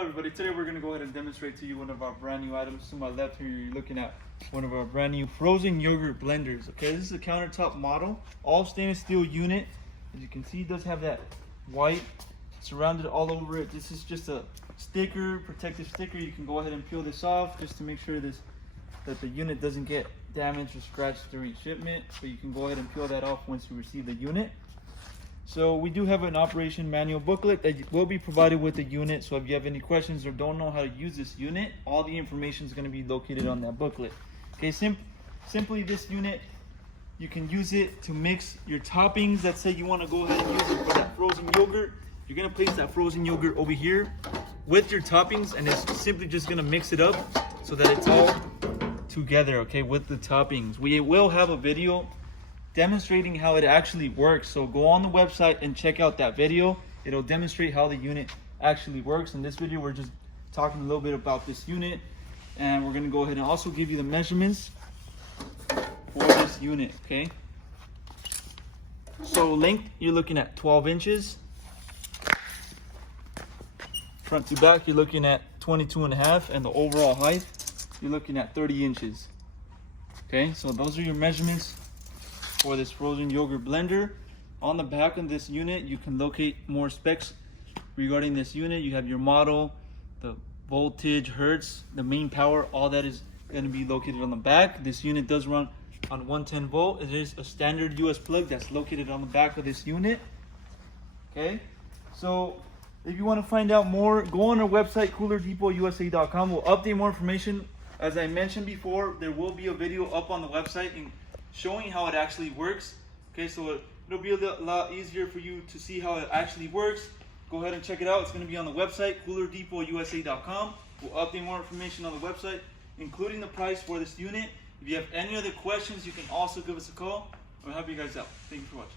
Hello everybody, today we're going to go ahead and demonstrate to you one of our brand new items. To my left here, you're looking at one of our brand new frozen yogurt blenders. Okay, this is a countertop model, all stainless steel unit. As you can see, it does have that white surrounded all over it. This is just a sticker, protective sticker. You can go ahead and peel this off just to make sure that the unit doesn't get damaged or scratched during shipment. So you can go ahead and peel that off once you receive the unit. So we do have an operation manual booklet that will be provided with the unit. So if you have any questions or don't know how to use this unit, all the information is going to be located on that booklet. Okay, simply this unit, you can use it to mix your toppings. Let's say you want to go ahead and use it for that frozen yogurt. You're going to place that frozen yogurt over here with your toppings, and it's simply just going to mix it up so that it's all together, okay, with the toppings. We will have a video demonstrating how it actually works, so go on the website and check out that video. It'll demonstrate how the unit actually works. In this video, we're just talking a little bit about this unit, and we're going to go ahead and also give you the measurements for this unit. Okay, so length, you're looking at 12 inches. Front to back, you're looking at 22.5, and the overall height, you're looking at 30 inches. Okay, so those are your measurements for this frozen yogurt blender. On the back of this unit, you can locate more specs regarding this unit. You have your model, the voltage, hertz, the main power, all that is going to be located on the back. This unit does run on 110 volt. It is a standard US plug that's located on the back of this unit. Okay, so if you want to find out more, go on our website, coolerdepotUSA.com. We'll update more information. As I mentioned before, there will be a video up on the website showing how it actually works. Okay, so it'll be a lot easier for you to see how it actually works. Go ahead and check it out. It's going to be on the website, coolerdepotUSA.com. We'll update more information on the website, including the price for this unit. If you have any other questions, you can also give us a call. We'll help you guys out. Thank you for watching.